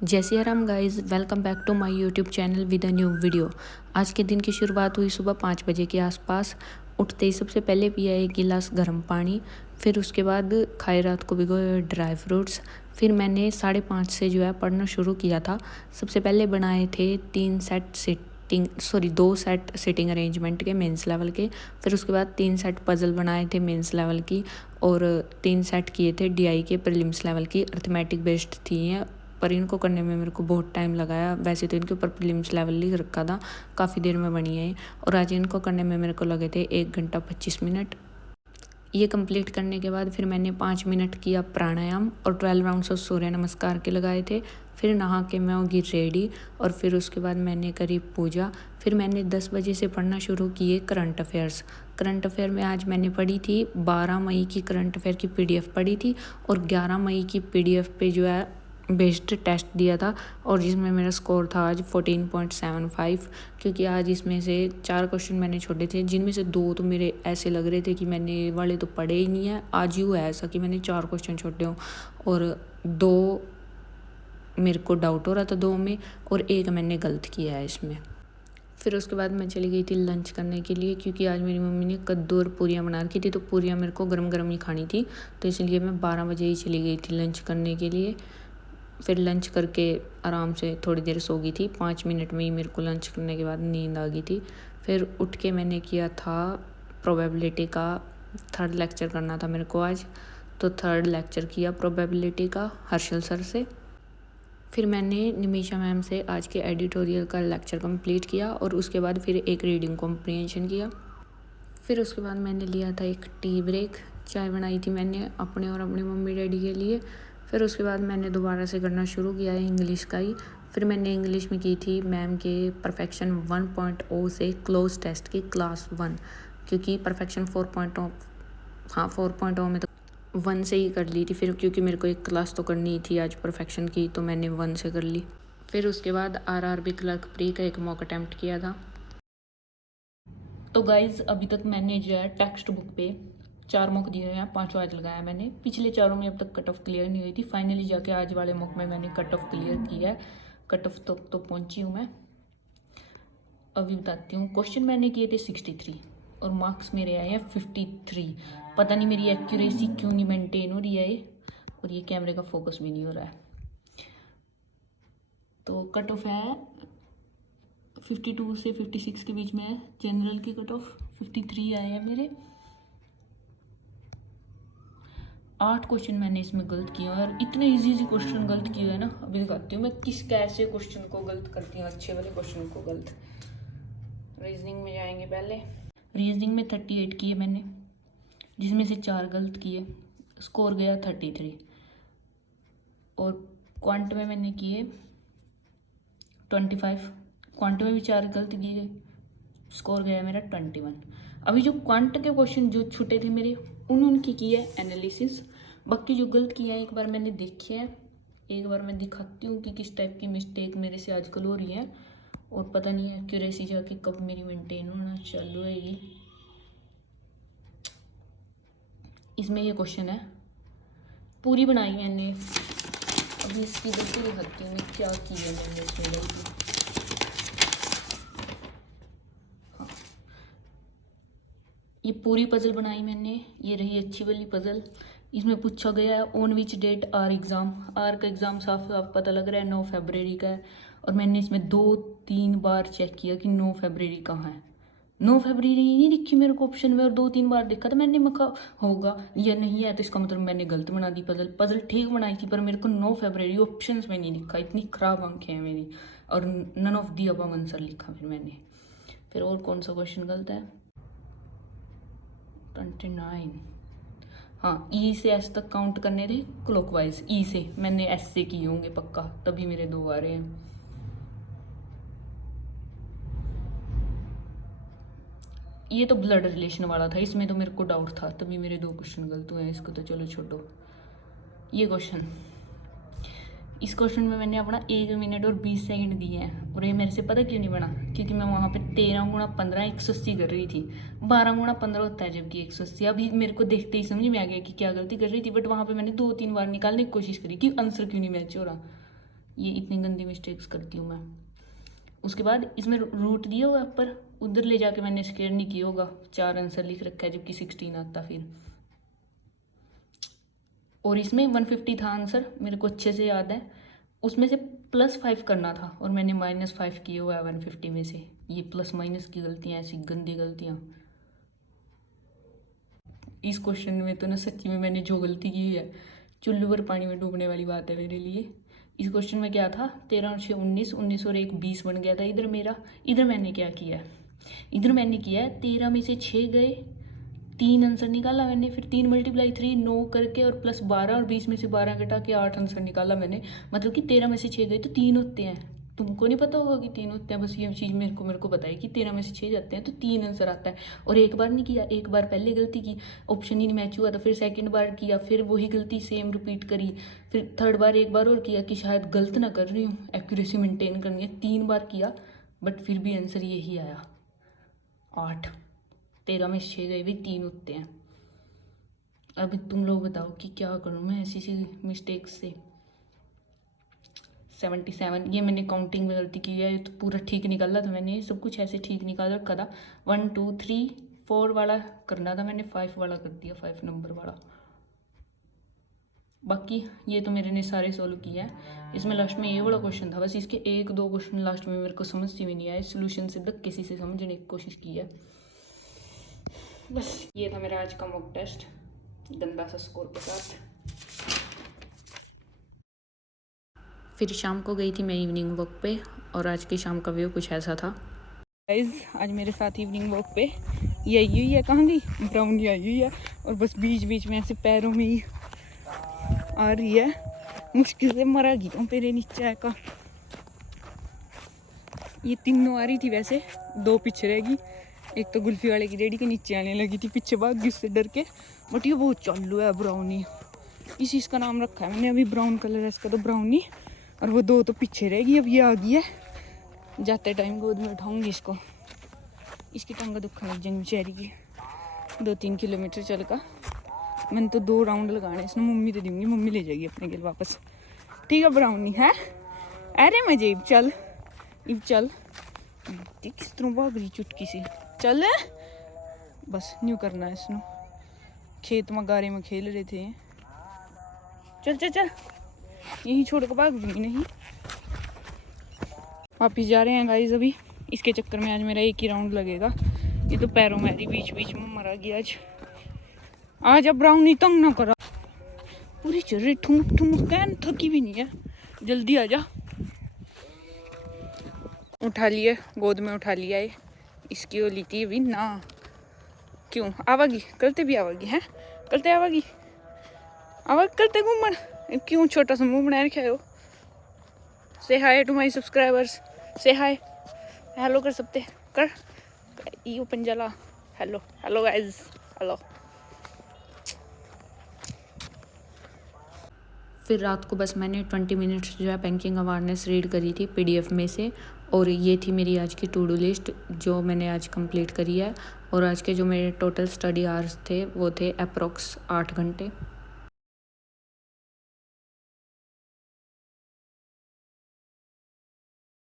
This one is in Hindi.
जय Siya Ram guys, welcome back to my YouTube channel with a new video. आज के दिन की शुरुआत हुई सुबह 5 बजे के आसपास। उठते ही सबसे पहले पिया एक गिलास गर्म पानी, फिर उसके बाद खाए रात को भिगोए ड्राई फ्रूट्स। फिर मैंने 5:30 से जो है पढ़ना शुरू किया था। सबसे पहले बनाए थे 2 सेट सिटिंग अरेंजमेंट के मेंस लेवल के। फिर उसके बाद 3 सेट पजल बनाए थे मेंस लेवल की, और 3 सेट किए थे डीआई के प्रीलिम्स लेवल की। अर्थमेटिक बेस्ड थी हैं, पर इनको करने में मेरे को बहुत टाइम लगाया। वैसे तो इनके ऊपर प्रीलिम्स लेवल ही रखा था, काफ़ी देर में बनी है। और आज इनको करने में मेरे को लगे थे 1 घंटा 25 मिनट। ये कंप्लीट करने के बाद फिर मैंने 5 मिनट किया प्राणायाम और 12 राउंड्स ऑफ सूर्य नमस्कार के लगाए थे। फिर नहा के मैं होगी रेडी, और फिर उसके बाद मैंने करी पूजा। फिर मैंने 10 बजे से पढ़ना शुरू किए करंट अफेयर्स। करंट अफेयर में आज मैंने पढ़ी थी 12 मई की करंट अफेयर की पीडीएफ पढ़ी थी, और 11 मई की पीडीएफ पे जो है बेस्ड टेस्ट दिया था, और जिसमें मेरा स्कोर था आज 14.75। क्योंकि आज इसमें से 4 क्वेश्चन मैंने छोड़े थे, जिनमें से 2 तो मेरे ऐसे लग रहे थे कि मैंने ये वाले तो पढ़े ही नहीं है। आज ही हुआ है ऐसा कि मैंने 4 क्वेश्चन छोड़े हों, और 2 मेरे को डाउट हो रहा था 2 में, और 1 मैंने गलत किया है इसमें। फिर उसके बाद मैं चली गई थी लंच करने के लिए, क्योंकि आज मेरी मम्मी ने कद्दू और पूरियाँ बना रखी थी, तो पूरियाँ मेरे को गरम गरम ही खानी थी। तो इसलिए मैं 12 बजे ही चली गई थी लंच करने के लिए। फिर लंच करके आराम से थोड़ी देर सो गई थी। 5 मिनट में ही मेरे को लंच करने के बाद नींद आ गई थी। फिर उठ के मैंने किया था प्रोबेबिलिटी का 3rd लेक्चर करना था मेरे को आज, तो 3rd लेक्चर किया प्रोबेबिलिटी का हर्षल सर से। फिर मैंने निमिषा मैम से आज के एडिटोरियल का लेक्चर कंप्लीट किया, और उसके बाद फिर एक रीडिंग कॉम्प्रिहेंशन किया। फिर उसके बाद मैंने लिया था एक टी ब्रेक। चाय बनाई थी मैंने अपने और अपने मम्मी डैडी के लिए। फिर उसके बाद मैंने दोबारा से करना शुरू किया है इंग्लिश का ही। फिर मैंने इंग्लिश में की थी मैम के परफेक्शन 1.0 से क्लोज टेस्ट की क्लास 1, क्योंकि परफेक्शन 4.0 में तो 1 से ही कर ली थी। फिर क्योंकि मेरे को एक क्लास तो करनी ही थी आज परफेक्शन की, तो मैंने 1 से कर ली। फिर उसके बाद आरआरबी क्लर्क प्री का एक मॉक अटैम्प्ट किया था। तो गाइज अभी तक मैंने जो है टेक्स्ट बुक पे 4 मॉक दिए हैं, 5वां आज लगाया मैंने। पिछले 4 में अब तक कट ऑफ क्लियर नहीं हुई थी। फाइनली जाके आज वाले मॉक में मैंने कट ऑफ क्लियर किया है। कट ऑफ तक तो पहुंची हूँ मैं। अभी बताती हूँ। क्वेश्चन मैंने किए थे 63, और मार्क्स मेरे आए हैं 53। पता नहीं मेरी एक्यूरेसी क्यों नहीं मेंटेन हो रही है ये, और ये कैमरे का फोकस भी नहीं हो रहा है। तो कट ऑफ है 52 से 56 के बीच में है। जनरल की कट ऑफ 53 आए हैं मेरे। 8 क्वेश्चन मैंने इसमें गलत किए हैं, और इतने इजी क्वेश्चन गलत किए हैं ना। अभी दिखाती हूँ मैं किस कैसे क्वेश्चन को गलत करती हूँ, अच्छे वाले क्वेश्चन को गलत। रीजनिंग में जाएंगे पहले। रीजनिंग में 38 किए मैंने, जिसमें से 4 गलत किए। स्कोर गया 33। और क्वांट में मैंने किए 25। क्वांट में भी 4 गलत किए, स्कोर गया मेरा 21। अभी जो क्वांट के क्वेश्चन जो छूटे थे मेरे, उनकी की है एनालिसिस। बाकी जो गलत किया है एक बार मैंने देखी है, एक बार मैं दिखाती हूँ कि किस टाइप की मिस्टेक मेरे से आजकल हो रही है। और पता नहीं एक्यूरेसी जाके कब मेरी मेंटेन होना चालू है। ये इसमें ये क्वेश्चन है, पूरी बनाई मैंने। अभी इसकी गलती दिखाती हूँ क्या की है मैंने इसमें गलती। हाँ, ये पूरी पजल बनाई मैंने। ये रही अच्छी वाली पजल। इसमें पूछा गया है on which date are exam. Are का एग्ज़ाम साफ साफ पता लग रहा है 9 फरवरी का है, और मैंने इसमें 2-3 बार चेक किया कि 9 फरवरी कहाँ है। 9 फरवरी नहीं दिखी मेरे को ऑप्शन में, और 2-3 बार देखा तो मैंने मखा होगा या नहीं है, तो इसका मतलब मैंने गलत बना दी पजल। पजल ठीक बनाई थी, पर मेरे को 9 फरवरी ऑप्शन में नहीं दिखा। इतनी खराब आंखें हैं मेरी, और none of the above answer लिखा फिर मैंने। फिर और कौन सा क्वेश्चन गलत है? 29। हाँ, ई से एस तक काउंट करने थे क्लॉकवाइज। ई से मैंने एस से किए होंगे पक्का, तभी मेरे 2 आ रहे हैं। ये तो ब्लड रिलेशन वाला था, इसमें तो मेरे को डाउट था, तभी मेरे 2 क्वेश्चन गलत हुए हैं। इसको तो चलो छोड़ो। ये क्वेश्चन, इस क्वेश्चन में मैंने अपना 1 मिनट और 20 सेकंड दिए हैं, और ये मेरे से पता क्यों नहीं बना? क्योंकि मैं वहाँ पे 13 गुणा 15 180 कर रही थी। 12 गुणा 15 होता है जबकि 180। अभी मेरे को देखते ही समझ में आ गया कि क्या गलती कर रही थी, बट वहाँ पे मैंने 2-3 बार निकालने की कोशिश करी कि आंसर क्यों नहीं मैच हो रहा। ये इतनी गंदी मिस्टेक्स करती हूँ मैं। उसके बाद इसमें रूट दिया हुआ ऊपर, उधर ले जाके मैंने स्केयर नहीं किया होगा, 4 आंसर लिख रखा है जबकि 16 आता फिर। और इसमें 150 था आंसर, मेरे को अच्छे से याद है। उसमें से +5 करना था और मैंने -5 किए हुआ है 150 में से। ये प्लस माइनस की गलतियाँ, ऐसी गंदी गलतियाँ। इस क्वेश्चन में तो ना सच्ची में मैंने जो गलती की है, चुल्लू पर पानी में डूबने वाली बात है मेरे लिए। इस क्वेश्चन में क्या था, 13 और 6 19, 19 और 1 20 बन गया था इधर मेरा। इधर मैंने क्या किया है, इधर मैंने किया है 13 में से 6 गए, 3 आंसर निकाला मैंने, फिर 3 × 3 9 करके और +12 और 20 में से 12 घटा के 8 आंसर निकाला मैंने। मतलब कि 13 में से 6 गए तो 3 होते हैं। तुमको नहीं पता होगा कि 3 होते हैं, बस ये चीज़ मेरे को पता है कि 13 में से 6 जाते हैं तो 3 आंसर आता है। और एक बार नहीं किया, एक बार पहले गलती की, ऑप्शन ही नहीं मैच हुआ था, फिर सेकंड बार किया, फिर वही गलती सेम रिपीट करी, फिर थर्ड बार एक बार और किया कि शायद गलत ना कर रही हूँ, एक्यूरेसी मेंटेन करनी है। 3 बार किया बट फिर भी आंसर यही आया 8। 13 में 6 गए भी 3 होते हैं। अब तुम लोग बताओ कि क्या करूँ मैं ऐसी सी मिस्टेक्स से। 77, ये मैंने काउंटिंग में गलती की है, तो पूरा ठीक निकाला था मैंने, सब कुछ ऐसे ठीक निकाल रखा था। 1 2 3 4 वाला करना था मैंने, 5 वाला कर दिया, 5 नंबर वाला। बाकी ये तो मेरे ने सारे सोल्व किया है। इसमें लास्ट में ये वाला क्वेश्चन था, बस इसके 1-2 क्वेश्चन लास्ट में मेरे को समझ में नहीं आया, सोल्यूशन से किसी से समझने की कोशिश की है। बस ये था मेरा आज का मॉक टेस्ट, गंदा सा स्कोर के साथ। फिर शाम को गई थी मैं इवनिंग वॉक पे, और आज की शाम का व्यू कुछ ऐसा था। गाइस आज मेरे साथ इवनिंग वॉक पे ये आई हुई है, कहाँ गई, ब्राउनी आई हुई है, और बस बीच बीच में ऐसे पैरों में ही आ रही है, मुश्किल से मरा गई हूँ मेरे नीचे का। ये तीनों आ रही थी, वैसे 2 पीछे रहेगी, एक तो गुल्फी वाले की रेडी के नीचे आने लगी थी, पीछे भाग गई उससे डर के। बट ये बहुत चालू है ब्राउनी, इसी इसका नाम रखा है मैंने अभी, ब्राउन कलर है इसका तो ब्राउनी। और वो 2 तो पीछे रहेगी, अब ये आ गई है, जाते टाइम गोद में उठाऊंगी इसको, इसकी टांगा दुखने लग जाएंगी बेचारी की। 2-3 किलोमीटर चल का मैंने तो 2 राउंड लगाने, इसमें मम्मी दे दूँगी, मम्मी ले जाएगी अपने गिल वापस। ठीक है ब्राउनी है, अरे मजे चल, इब चल, किस तरह भाग रही चुटकी सी, चल बस न्यू करना है इसने। खेत में गारे में खेल रहे थे, चल चल चल, यहीं छोड़ कर भाग दूँगी नहीं। वापिस जा रहे हैं गाइस अभी, इसके चक्कर में आज मेरा 1 ही राउंड लगेगा। ये तो पैरों में बीच बीच में मरा गया आज अब ब्राउनी तंग ना करा, पूरी चल रही ठुमक ठुमक, कैन थकी भी नहीं है, जल्दी आ जा। उठा लिए, गोद में उठा लिया है, इसकी वो ली थी अभी ना, क्यों आवागी करते भी आवागी हैं, करते आवागी आवाग करते घूमन, क्यों छोटा सा मुंह बना रखा हो। से हाय टू माई सब्सक्राइबर्स, से हाय, हेलो कर सकते कर, यू पंजला, हेलो हेलो गाइस, हेलो। फिर रात को बस मैंने 20 मिनट्स जो है बैंकिंग अवेयरनेस रीड करी थी PDF में से, और ये थी मेरी आज की टू डू लिस्ट जो मैंने आज कंप्लीट करी है। और आज के जो मेरे टोटल स्टडी आवर्स थे वो थे अप्रॉक्स 8 घंटे।